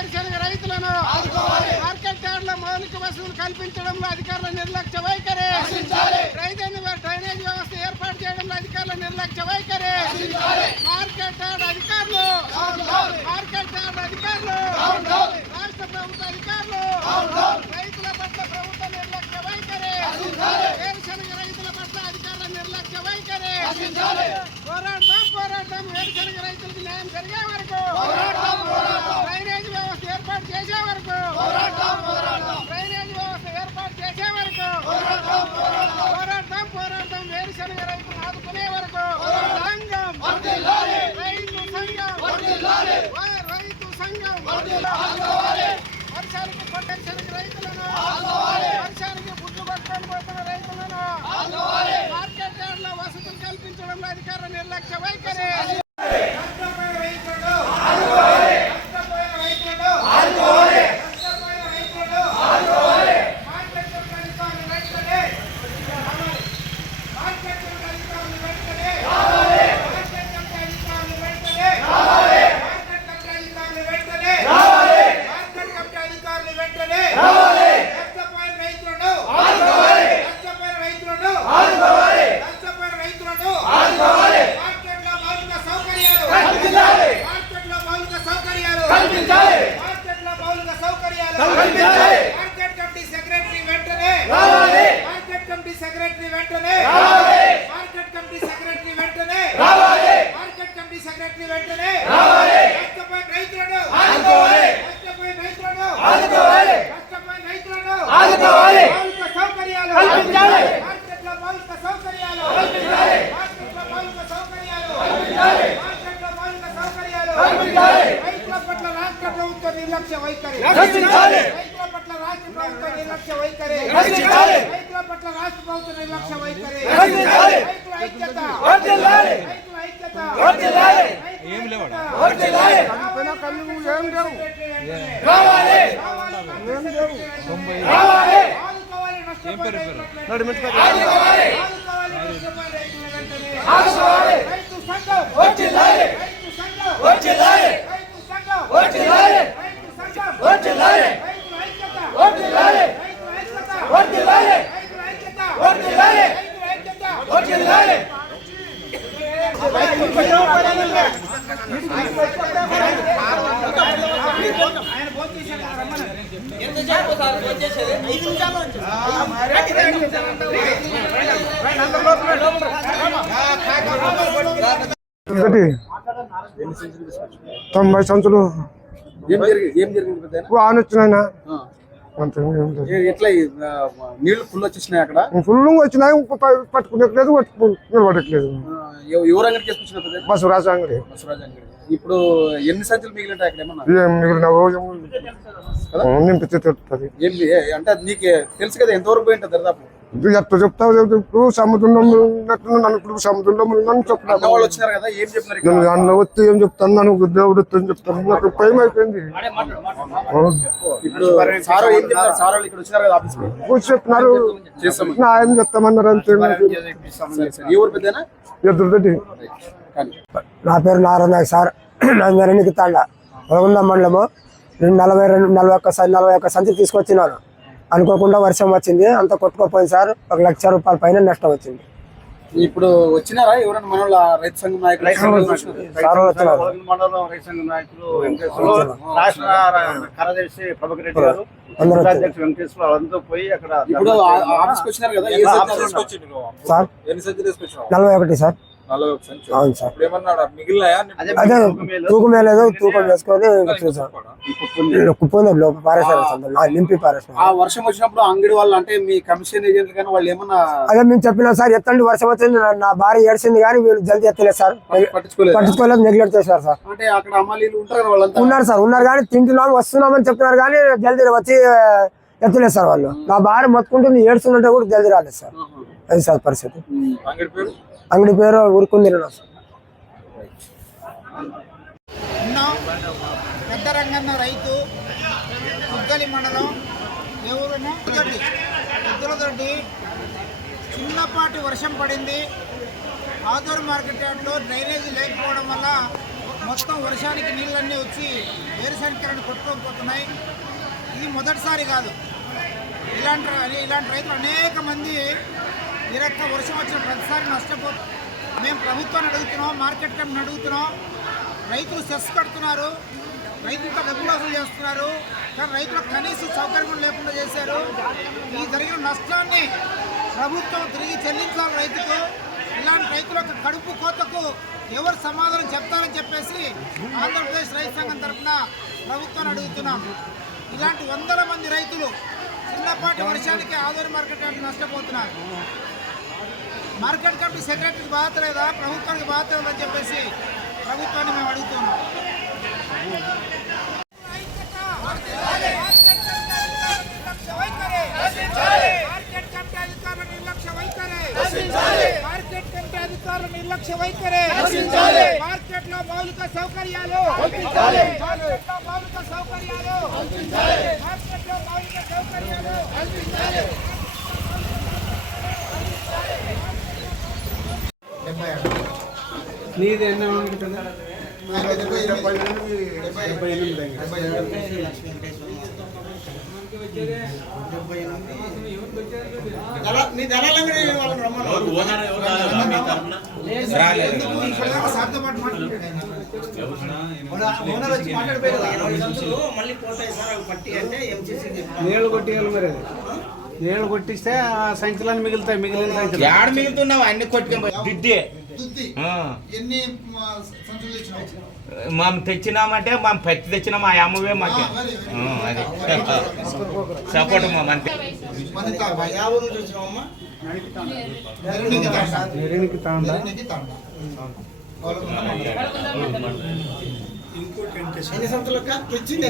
వేరుశనగ రైతులను మార్కెట్ యార్డుల మౌలిక వసతులు కల్పించడంలో అధికారుల నిర్లక్ష్య వైఖరి, డ్రైనేజ్ వ్యవస్థ ఏర్పాటు చేయడంలో అధికారుల నిర్లక్ష్య వైఖరి, మార్కెట్ యార్డ్ అధికారులు రాష్ట్ర ప్రభుత్వ అధికారులు రైతుల పట్ల ప్రభుత్వ నిర్లక్ష్య వైఖరి, వేరుశనగ రైతుల పట్ల అధికారుల నిర్లక్ష్య వైఖరి. పోరాడదాం వేరుశనగ రైతులకు న్యాయం జరిగే వరకు, డ్రైనేజ్ వ్యవస్థ ఏర్పాటు చేసే వరకు, పోరాడదాం వేరుశనగ రైతులను ఆదుకునే వరకు. రైతు సంఘం వర్షానికి కొట్టేశనగ రైతులను, వర్షానికి బుడ్లు పట్టుకొని పోతున్న రైతులను మార్కెట్ యార్డులో వసతులు కల్పించడంలో అధికారుల నిర్లక్ష్య వైఖరి. తొంభై సంచులు వాన వచ్చినాయినా నీళ్లు ఫుల్ వచ్చేసినాయి, అక్కడ ఫుల్ వచ్చినాయి, పట్టుకునేట్లేదు, నిలబడట్లేదు. బసవరాజు అంగడి. ఇప్పుడు ఎన్ని సంచులు మిగిలిన అక్కడ నింపితే తెలుస్తుంది. అంటే నీకు తెలుసు కదా ఎంతవరకు పోయి ఉంటుంది దాదాపు? ఎట్లా చెప్తావు? ఇప్పుడు సముద్రంలో నన్ను ఇప్పుడు సముద్రంలో నన్ను చెప్తాను. వాళ్ళు వచ్చినారు కదా, ఏం చెప్తున్నారు? అన్న వచ్చి ఏం చెప్తాను, నన్ను దేవుడు వచ్చి చెప్తాను. నాకు భయం అయిపోయింది. ఇప్పుడు సార్ ఏం చెప్తారు? సార్ వాళ్ళు ఇక్కడ వచ్చినారు కదా ఆఫీస్ లో, కూర్చు చెప్తున్నారు, న్యాయం చెప్తామన్నారు అంతే. ఎదురుదటి. నా పేరు నారాయణ సార్, నాకు తాండ వరగుంద మండలము. 41 సంచి తీసుకొచ్చినాను. అనుకోకుండా వర్షం వచ్చింది, అంత కొట్టుకోపోయింది సార్. 1 లక్ష రూపాయల పైన నష్టం వచ్చింది. ఇప్పుడు వచ్చినారా ఎవరైనా మన రైతు సంఘం నాయకులు? కార్యదర్శి ప్రభాకర్ రెడ్డి గారు, వెంకటేశ్వర వాళ్ళంతా పోయి అక్కడ ఇప్పుడు ఆఫీస్కి వచ్చినారు కదా. Sir 41 sir. అవును సార్. అదే తూకం వేయలేదు, తూకం వేసుకొని కుప్పంలో లోపల పారేసారు, నింపి పారేసారు. ఆ వర్షం వచ్చినప్పుడు అంగడి వాళ్ళు అంటే మీ కమిషన్ ఏజెంట్ కానీ వాళ్ళు ఏమన్నా? అదే మేము చెప్పినాం సార్, ఎత్తండి వర్షం వచ్చింది, నా భార్య ఏడ్చింది కానీ వీళ్ళు జల్దీ ఎత్తలేదు సార్, పట్టించుకోలేదు, నెగ్లెక్ట్ చేశారు సార్. అంటే అక్కడ అమ్మాయిలు ఉంటారు వాళ్ళంతా? ఉన్నారు సార్, ఉన్నారు కానీ తింటున్నాం వస్తున్నామని చెప్తున్నారు కానీ జల్దీ వచ్చి ఎత్తలేదు సార్. వాళ్ళు నా భార్య మొత్తుకుంటుంది, ఏడుస్తుంటే కూడా జల్దీ రాలేదు సార్. అది సార్ పరిస్థితి. అంగడి పేరు ఊరుకుంది పెద్ద రంగన్న రైతు, ఉద్దలి మండలం, ఎవరున్నా ఎద్దులతోటి చిన్నపాటి వర్షం పడింది. ఆదూరు మార్కెట్ యార్డ్లో డ్రైనేజీ లేకపోవడం వల్ల మొత్తం వర్షానికి నీళ్ళన్నీ వచ్చి వేరుశనగలను కొట్టుకోకపోతున్నాయి. ఇది మొదటిసారి కాదు. ఇలాంటి రైతులు అనేక మంది ఈ రకంగా వర్షం వచ్చిన ప్రతిసారి మేము ప్రభుత్వాన్ని అడుగుతున్నాం, మార్కెట్ కమిటీని అడుగుతున్నాం. రైతులు సెస్ కడుతున్నారు, రైతులతో డబ్బులు వసూలు చేస్తున్నారు, కానీ రైతులకు కనీస సౌకర్యం లేకుండా చేశారు. ఈ జరిగిన నష్టాన్ని ప్రభుత్వం తిరిగి చెల్లించాలి రైతుకు. ఇలాంటి రైతులకు కడుపు కోతకు ఎవరు సమాధానం చెప్తారని చెప్పేసి ఆంధ్రప్రదేశ్ రైతు సంఘం తరఫున ప్రభుత్వాన్ని అడుగుతున్నాం. ఇలాంటి వందల మంది రైతులు చిన్నపాటి వర్షానికి ఆదోని మార్కెట్ కమిటీ నష్టపోతున్నారు. మార్కెట్ కమిటీ సెక్రటరీకి బాధ్యత లేదా, ప్రభుత్వానికి బాధ్యత లేదని చెప్పేసి ప్రభుత్వాన్ని మేము అడుగుతున్నాం. నిర్లక్ష్య వైఖరి, మార్కెట్ లో మౌలిక సౌకర్యాలు, నీది ఎన్ని ఉంటుంది? 78 నీళ్ళు కొట్టియాలి మరి. నీళ్ళు కొట్టిస్తే ఆ సంఖ్యలను మిగులుతాయి. మిగిలిన సంఖ్యలు యాడ మిగులుతున్నావు అన్ని కొట్టుకొని ఎన్ని సంచులు తెచ్చినావు? మనం తెచ్చినామంటే మనం పత్తి తెచ్చినాం, మా అమ్మవే మాకే అది సపోర్ట్ మనకి. ఎన్ని సంచులు తెచ్చింది?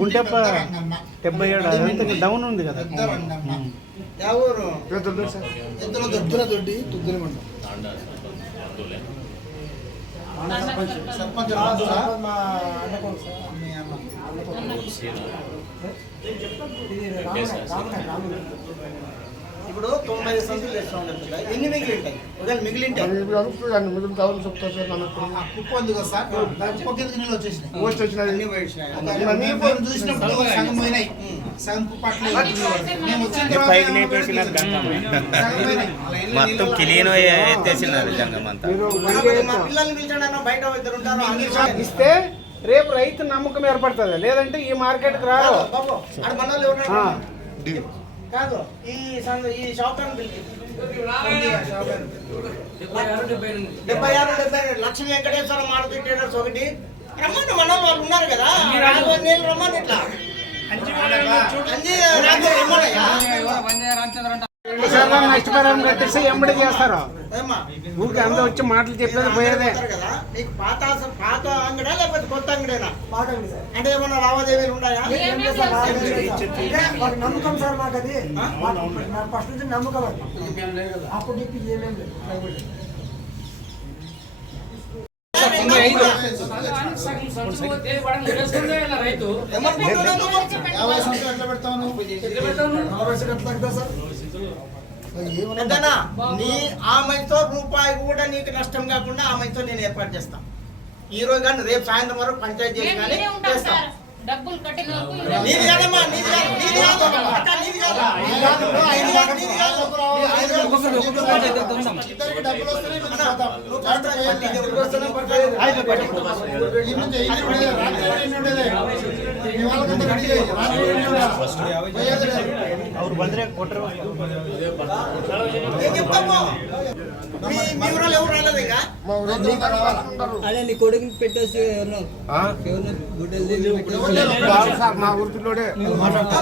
గుంటెప్ప 77 డౌన్ ఉంది కదా. ఇప్పుడు 90 సంచులు తెచ్చాం కదా, ఎన్ని మిగిలింటాయి? ఒకవేళ మిగిలింటాయి కుప్ప ఉంది కదా సార్, కుప్ప కిందకి నీళ్ళు వచ్చేసినాయి. అన్ని పోయినాయి. చూసినప్పుడు సగం పోయినాయి, సగం కుప్ప మేము వచ్చిన మొత్తం క్లీన్ ఎత్తేసినారు జంగమంతా. మా పిల్లల్ని పిలిచాడన్నా బయట ఇద్దరు ఉంటారు. ఇస్తే రేపు రైతు నమ్మకం ఏర్పడుతుంది, లేదంటే ఈ మార్కెట్కి రారు. కాదు, ఈ షాప్ 76 లక్ష్మీ వెంకటేశ్వర మారుతి ట్రేడర్స్ ఒకటి రమ్మని మన వాళ్ళు ఉన్నారు కదా, నేను రమ్మని ఇట్లా నష్టపరిహారం కట్టేసి ఎంబడి చేస్తారు. ఊరికి అందరూ వచ్చి మాటలు చెప్పేది పోయేదే. నీకు పాత అంగడా లేకపోతే కొత్త అంగడేనా? అంటే ఏమన్నా లావాదేవీలు ఉన్నాయా? నమ్మకం సార్ మాకు, అది ఫస్ట్ నుంచి నమ్మకం. అప్పుడు ఏమేమి నీ ఆమెతో రూపాయి కూడా నీకు నష్టం కాకుండా ఆమెతో నేను ఏర్పాటు చేస్తాను. ఈ రోజు కానీ రేపు సాయంత్రం వరకు పంచాయతీ చేసి కానీ చేస్తాం. డబ్బులు కట్టిన నీది కాదమ్మా, నీది కాదు, నీది కాదు, అక్క నీది కాదు, నీది కాదు. ఇద్దరికి డబ్బులు వస్తున్నాయి, మీ ఊళ్ళో ఎవరు రాలేదు ఇంకా? అదే నీ కొడుకుని పెట్టేసి మా ఊరి పిల్లోడే.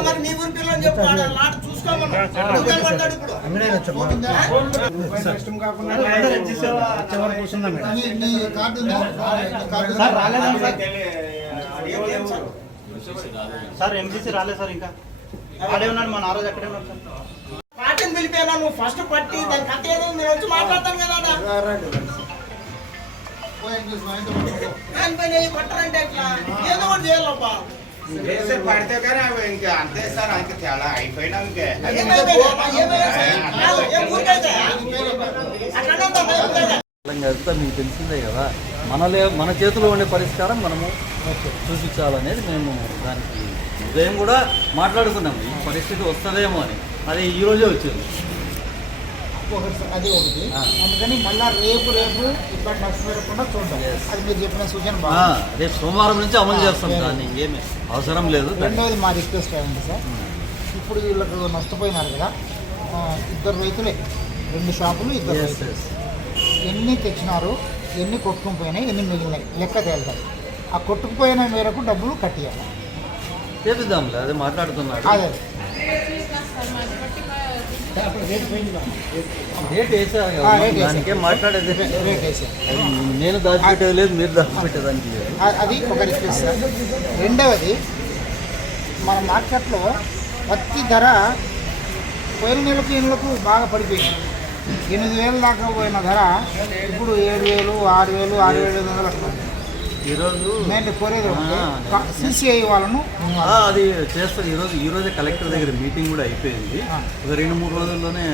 మరి నీ ఊరి పిల్లని చెప్పాడు, మాట చూసుకోమన్నాడు ఇప్పుడు. నష్టం కాకుండా సార్ ఎంసీసీ రాలేదు సార్, ఇంకా అక్కడే ఉన్నాడు, మన ఆ రోజు అక్కడే ఉన్నాడు సార్. పార్టీని పిలిపేనా నువ్వు ఫస్ట్ పట్టి దాన్ని కట్టేదో మీరు వచ్చి మాట్లాడతాను కదా. పట్టరంటే ఎట్లా? ఏదో ఒకటి చేయాలబ్బా. చేస్తే పడితే కానీ అవి ఇంకా అంతే సార్ ఇంకా తేడా అయిపోయినా ఇంకే అంతా మీకు తెలిసిందే కదా మన చేతిలో ఉండే పరిష్కారం మనము చూపించాలనేది మేము దానికి ఉదయం కూడా మాట్లాడుకున్నాము ఈ పరిస్థితి వస్తుందేమో అని అది ఈ రోజే వచ్చింది అది ఒకటి అందుకని మళ్ళా రేపు ఇట్లా నష్టపెట్టకుండా చూద్దాం అది మీరు చెప్పిన సూచన బాగా రేపు సోమవారం నుంచి అమలు చేస్తాం దాన్ని ఏమి అవసరం లేదు. రెండవది మా రిక్వెస్ట్ అయింది సార్, ఇప్పుడు వీళ్ళకు నష్టపోయినారు కదా, ఇద్దరు రైతులే 2 షాపులు 2 రైతులు ఎన్ని తెచ్చినారు, ఎన్ని కొట్టుకుని పోయినాయి, ఎన్ని మిగిలినాయి లెక్క తేలుతాయి. ఆ కొట్టుకుపోయిన మేరకు డబ్బులు కట్టియాలి. చేపిద్దాంలే, అదే మాట్లాడుతున్నాడు. అదే రేట్ వేసారు కదా, దానికే మాట్లాడేది. రేట్ వేసారు, నేను దాచిపెట్టేది లేదు, మీరు దాచిపెట్టేదానికి లేదు. అది ఒక రిక్వెస్ట్ సార్. రెండవది, మన మార్కెట్లో పత్తి ధర పోయిన నెలకు నెలకు బాగా పడిపోయింది. 8,000 దాకా పోయిన ధర ఇప్పుడు 7,000, 6,000, 6,500 అట్లా. ఈరోజు నేను కోరేది సిసిఐ వాళ్ళను అది చేస్తారు. ఈరోజే కలెక్టర్ దగ్గర మీటింగ్ కూడా అయిపోయింది. ఒక 2-3 రోజుల్లోనే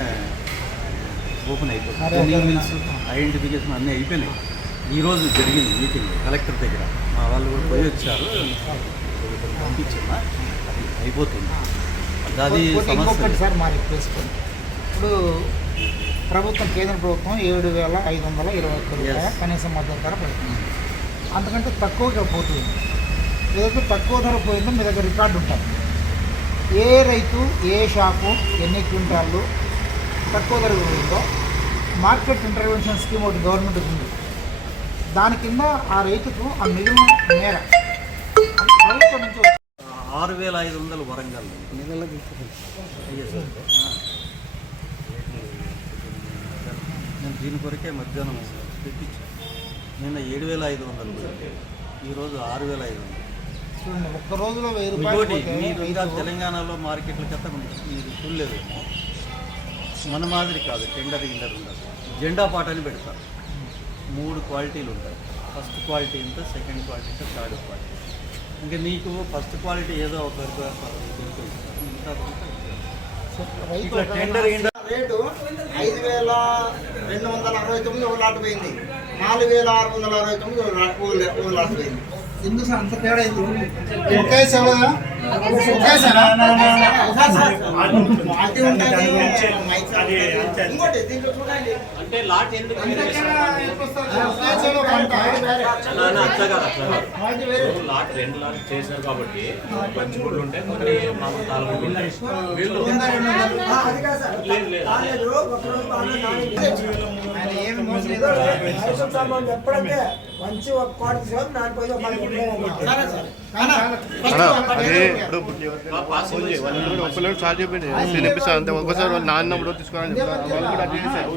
ఓపెన్ అయిపోతుంది. మిల్స్ ఐడెంటిఫికేషన్ అన్నీ అయిపోయినాయి. ఈరోజు జరిగింది మీటింగ్ కలెక్టర్ దగ్గర, మా వాళ్ళు కూడా పోయి వచ్చారు, పంపించామా, అది అయిపోతుంది. అది ఇంకొకటి సార్ మా రిక్వెస్ట్, ఇప్పుడు ప్రభుత్వం కేంద్ర ప్రభుత్వం 7,521 రూపాయల కనీస మద్దతు ధర పెడుతుంది. అంతకంటే తక్కువగా పోతుంది. ఏదైతే తక్కువ ధర పోయిందో మీ దగ్గర రికార్డు ఉంటుంది. ఏ రైతు ఏ షాపు ఎన్ని క్వింటాళ్ళు తక్కువ ధర పోయిందో మార్కెట్ ఇంటర్వెన్షన్ స్కీమ్ ఒకటి గవర్నమెంట్ ఉంది. దాని కింద ఆ రైతుకు ఆ మిగిలిన మేర ప్రభుత్వం నుంచి 6,500 వరంగల్ నేను దీని కొరకే మధ్యాహ్నం తెప్పించాను. నిన్న 7,500, ఈరోజు 6,500. చూడండి, ఒక్క రోజులో 1,000 ఇంకోటి రూపాయలు. మీరు ఇంకా తెలంగాణలో మార్కెట్ల కథ మీరు చూడలేదేమో, మన మాదిరి కాదు. టెండర్ ఉండదు, జెండా పాటని పెడతారు. 3 క్వాలిటీలు ఉంటాయి. ఫస్ట్ క్వాలిటీ ఎంత, సెకండ్ క్వాలిటీ ఎంత, థర్డ్ క్వాలిటీ. ఇంకా నీకు ఫస్ట్ క్వాలిటీ ఏదో ఒక ఇట్లా టెండర్ రేటు 5,269 ఒక లాట్ పోయింది, 4,669 ఒక లాట్ పోయింది. ఎందుకు సార్ అంత తేడా? ఒకే సేవ అంటే లాట్ ఎందుకు లాట్ 2 లాట్ చేశారు కాబట్టి పంచుబడులు ఉంటాయి, కొన్ని మామూలు తాళం వీళ్ళు ఎప్పుడంటే మంచి ఒక కోటి నాటిపోయి స్టార్ట్ చెప్పింది తినిపిస్తా అంతే. ఒక్కసారి వాళ్ళు నాన్నప్పుడు తీసుకోవాలని చెప్తారు, వాళ్ళు కూడా అట్లా చేశారు.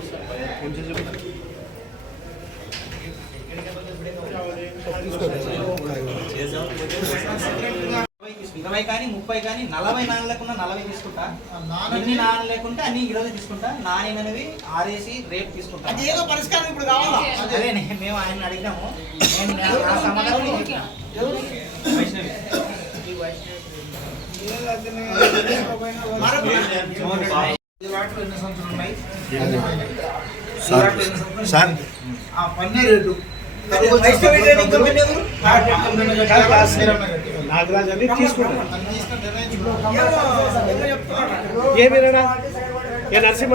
20 కానీ 30 కానీ 40 నాన్న లేకుండా 40 తీసుకుంటా, ఎన్ని నాన్న లేకుంటే అన్ని 20 తీసుకుంటా, నాణ్యమైనవి ఆరేసి రేపు తీసుకుంటా. అది ఏదో పరిష్కారం ఇప్పుడు కావాలా? అదే మేము ఆయన అడిగినాము, నేను నా సమాధానం చెప్పిన. వైష్ణవి పన్నే రేటు నాగరాజు అని తీసుకుంటాను. ఏ నరసింహ